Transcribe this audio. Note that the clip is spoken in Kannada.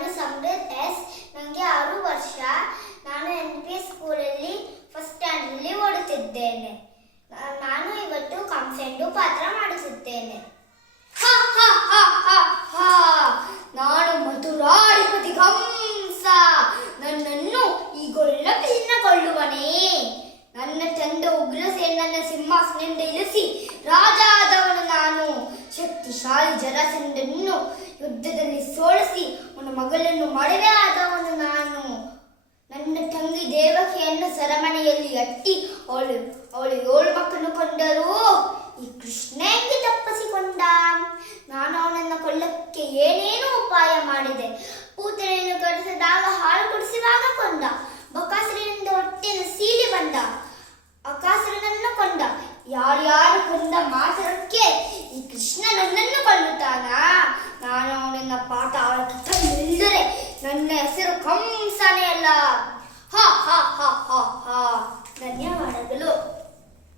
ನಾನು ಸಮೃದ್ಧ ಎಸ್. ನನಗೆ 6 ವರ್ಷ. ನಾನು NPS ಸ್ಕೂಲಲ್ಲಿ ಫಸ್ಟ್ ಸ್ಟ್ಯಾಂಡರ್ಡ್ಲಿ ಓಡುತ್ತಿದ್ದೇನೆ. ನಾನು ಇವತ್ತು ಕಂಸೆಂಡು ಪಾತ್ರ ಮಾಡಿಸುತ್ತೇನೆ. ನಾನು ಮಧುರಾಧಿಪತಿ ಕಂಸ. ನನ್ನನ್ನು ಈಗೊಳ್ಳಕ್ಕೆ ಚಿನ್ನಕೊಳ್ಳುವನೇ? ನನ್ನ ತಂದೆ ಉಗ್ರಸೇನನ್ನ ಸಿಂಹಾಸನದಿಂದ ಇಳಿಸಿ ರಾಜ ಆದವನು ನಾನು. ಶಕ್ತಿಶಾಲಿ ಜರಾಸಂಧನನ್ನು ಯುದ್ಧದಲ್ಲಿ ಸೋಲಿಸಿ ಅವನ ಮಗಳನ್ನು ಮದುವೆ ಆದವನು ನಾನು. ನನ್ನ ತಂಗಿ ದೇವಕಿಯನ್ನು ಸೆರೆಮನೆಯಲ್ಲಿ ಅಟ್ಟಿ ಅವಳು 7 ಮಕ್ಕಳನ್ನು ಕೊಂಡರೂ ಈ ಕೃಷ್ಣ ಹೆಂಗೆ ತಪ್ಪಿಸಿಕೊಂಡ? ನಾನು ಅವನನ್ನು ಕೊಲ್ಲಕ್ಕೆ ಏನೇನು ಉಪಾಯ ಮಾಡಿದೆ. ಪೂತನೆಯನ್ನು ಕಡಿಸಿದಾಗ ಹಾಲು ಕುಡಿಸುವಾಗ ಕೊಂದ. ಬಕಾಸುರನಿಂದ ಹೊಟ್ಟೆಯನ್ನು ಸೀಳಿ ಬಂದ. ಅಕಾಸುರನನ್ನು ಕೊಂದ. ಯಾರ್ಯಾರು ಕೊಂದ ಮಾತ್ರಕ್ಕೆ ಈ ಕೃಷ್ಣ ನನ್ನನ್ನು ಕೊಲ್ಲುತ್ತಾನಾ? ನಾನು ಅವನನ್ನ ಪಾಠ ನಿಲ್ಲರೆ ನನ್ನ ಹೆಸರು ಕಂಸನೇ ಅಲ್ಲ. ಹ ಹ ಹ ಹ ಹ.